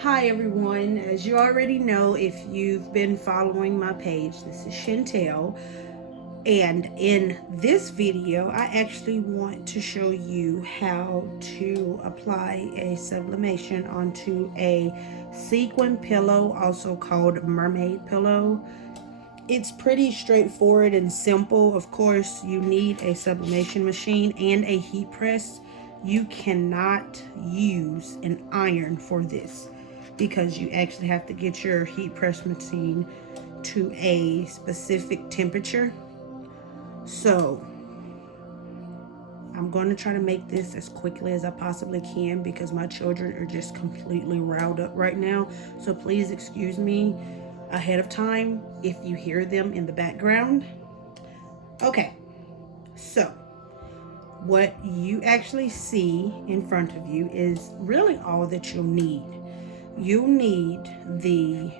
Hi everyone, as you already know, if you've been following my page, this is Chantel, and in this video I actually want to show you how to apply a sublimation onto a sequin pillow, also called mermaid pillow. It's pretty straightforward and simple. Of course, you need a sublimation machine and a heat press. You cannot use an iron for this because you actually have to get your heat press machine to a specific temperature. So I'm going to try to make this as quickly as I possibly can because my children are just completely riled up right now. So please excuse me ahead of time if you hear them in the background. Okay, so what you actually see in front of you is really all that you'll need. You'll need the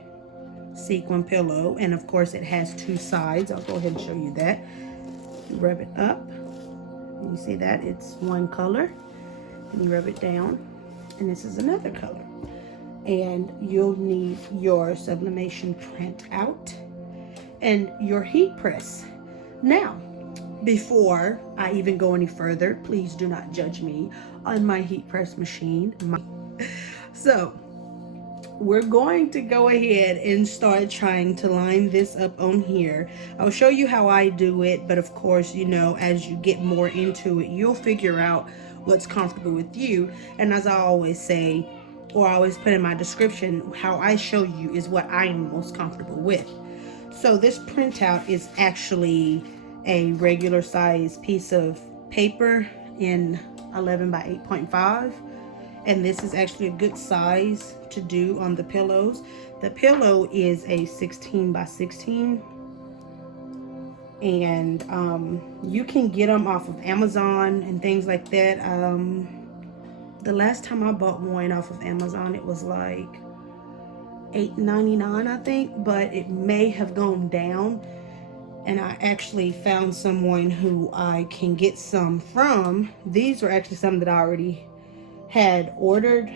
sequin pillow, and of course it has two sides. I'll go ahead and show you that. You rub it up, and you see that it's one color, and you rub it down, and this is another color. And you'll need your sublimation printout and your heat press. Now, before I even go any further, please do not judge me on my heat press machine. So we're going to go ahead and start trying to line this up on here. I'll show you how I do it, but of course, you know, as you get more into it, you'll figure out what's comfortable with you. And as I always say, or I always put in my description, how I show you is what I am most comfortable with. So this printout is actually a regular size piece of paper in 11 by 8.5. And this is actually a good size to do on the pillows. The pillow is a 16 by 16. And you can get them off of Amazon and things like that. The last time I bought one off of Amazon, it was like $8.99, I think, but it may have gone down. And I actually found someone who I can get some from. These were actually some that I already had ordered,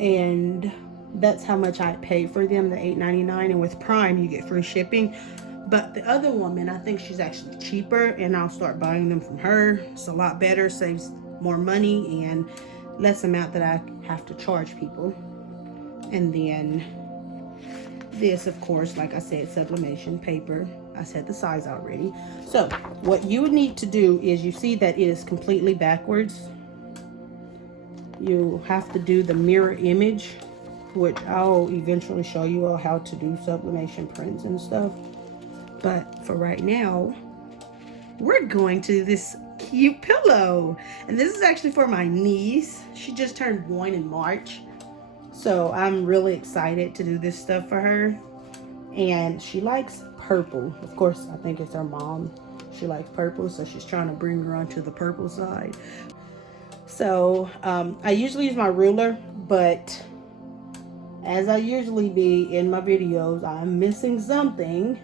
and that's how much I paid for them, the $8.99, and with Prime you get free shipping. But the other woman, I think she's actually cheaper, and I'll start buying them from her. It's a lot better, saves more money and less amount that I have to charge people. And then this, of course, like I said, sublimation paper. I said the size already. So what you would need to do is, you see that it is completely backwards. You have to do the mirror image, which I'll eventually show you all how to do sublimation prints and stuff. But for right now, we're going to this cute pillow. And this is actually for my niece. She just turned 1 in March. So I'm really excited to do this stuff for her. And she likes purple. Of course, I think it's her mom. She likes purple, so she's trying to bring her onto the purple side. So I usually use my ruler, but as I usually be in my videos, I'm missing something.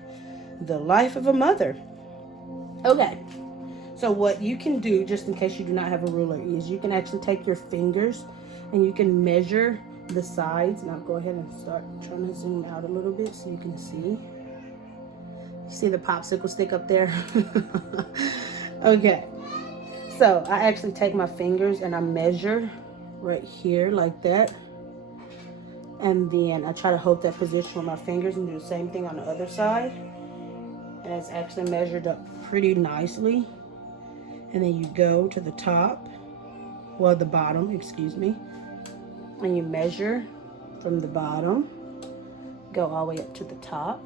The life of a mother. Okay, so what you can do, just in case you do not have a ruler, is you can actually take your fingers and you can measure the sides. Now go ahead and start trying to zoom out a little bit so you can see. See the popsicle stick up there? Okay. So I actually take my fingers and I measure right here like that. And then I try to hold that position with my fingers and do the same thing on the other side. And it's actually measured up pretty nicely. And then you go to the top, well, the bottom, excuse me. And you measure from the bottom, go all the way up to the top.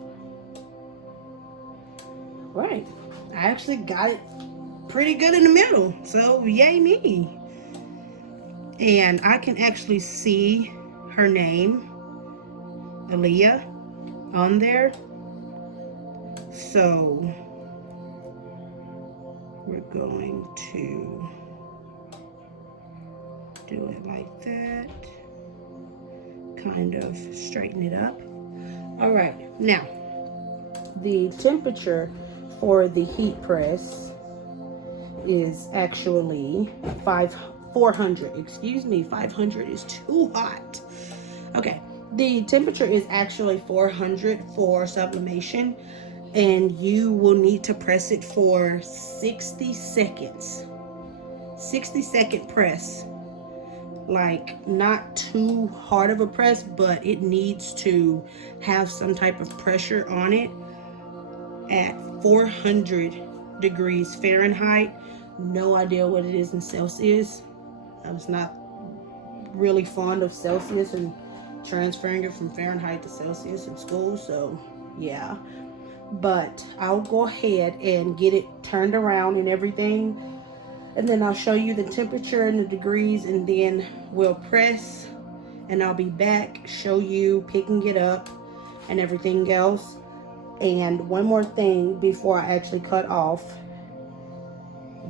Right, I actually got it pretty good in the middle, so yay me. And I can actually see her name, Aaliyah, on there. So we're going to do it like that, kind of straighten it up. All right, now the temperature for the heat press is actually 400, excuse me, 500 is too hot. Okay, the temperature is actually 400 for sublimation, and you will need to press it for 60 seconds. 60-second press. Like, not too hard of a press, but it needs to have some type of pressure on it at 400 degrees Fahrenheit. No idea what it is in Celsius. I was not really fond of Celsius and transferring it from Fahrenheit to Celsius in school, so yeah. But I'll go ahead and get it turned around and everything, and then I'll show you the temperature and the degrees, and then we'll press, and I'll be back, show you picking it up and everything else. And one more thing before I actually cut off.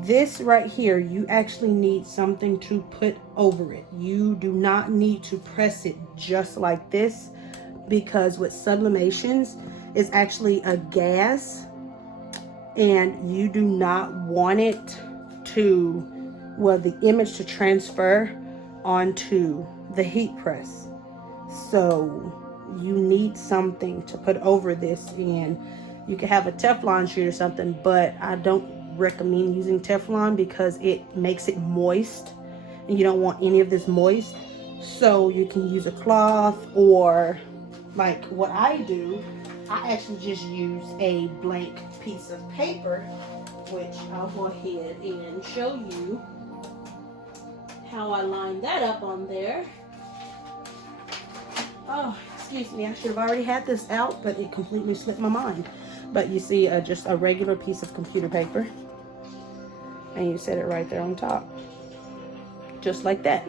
This right here, you actually need something to put over it. You do not need to press it just like this, because with sublimations, it's actually a gas, and you do not want it to, well, the image to transfer onto the heat press. So you need something to put over this, and you can have a Teflon sheet or something, but I don't recommend using Teflon because it makes it moist, and you don't want any of this moist. So you can use a cloth, or like what I do, I actually just use a blank piece of paper, which I'll go ahead and show you how I line that up on there. Oh, excuse me, I should have already had this out, but it completely slipped my mind. But you see just a regular piece of computer paper, and you set it right there on top, just like that.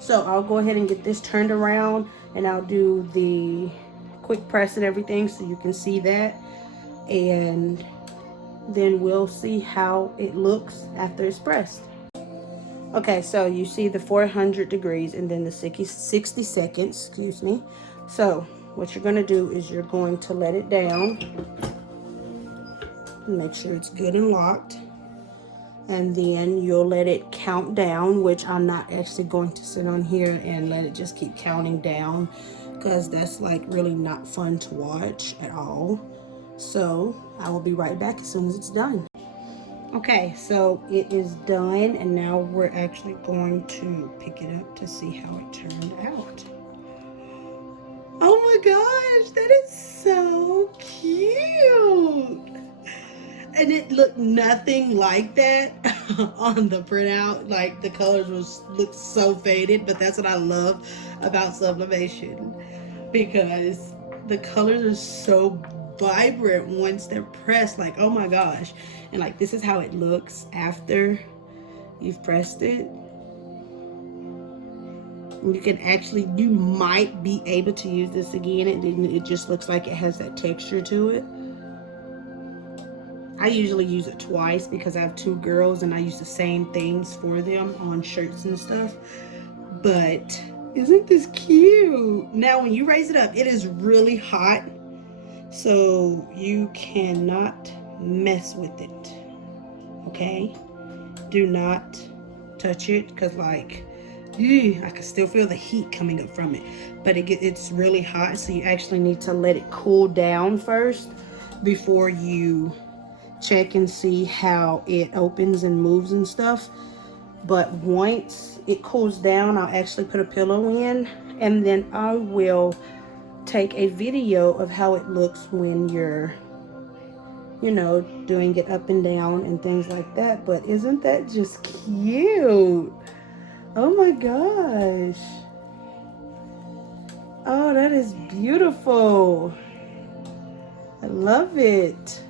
So I'll go ahead and get this turned around, and I'll do the quick press and everything so you can see that, and then we'll see how it looks after it's pressed. Okay, so you see the 400 degrees and then the 60 seconds, excuse me. So what you're going to do is you're going to let it down, make sure it's good and locked, and then you'll let it count down, which I'm not actually going to sit on here and let it just keep counting down, because that's like really not fun to watch at all. So I will be right back as soon as it's done. Okay, so it is done, and now we're actually going to pick it up to see how it turned out. Oh my gosh, that is so cute! And it looked nothing like that on the printout. Like, the colors looked so faded, but that's what I love about sublimation, because the colors are so vibrant once they're pressed. Like, oh my gosh. And like, this is how it looks after you've pressed it. You can actually, you might be able to use this again. It just looks like it has that texture to it. I usually use it twice because I have two girls and I use the same things for them on shirts and stuff. But isn't this cute? Now when you raise it up, it is really hot, so you cannot mess with it, okay? Do not touch it, because like, I can still feel the heat coming up from it, but it's really hot, so you actually need to let it cool down first before you check and see how it opens and moves and stuff. But once it cools down, I'll actually put a pillow in, and then I will take a video of how it looks when you're, you know, doing it up and down and things like that. But isn't that just cute? Oh my gosh. Oh, that is beautiful. I love it.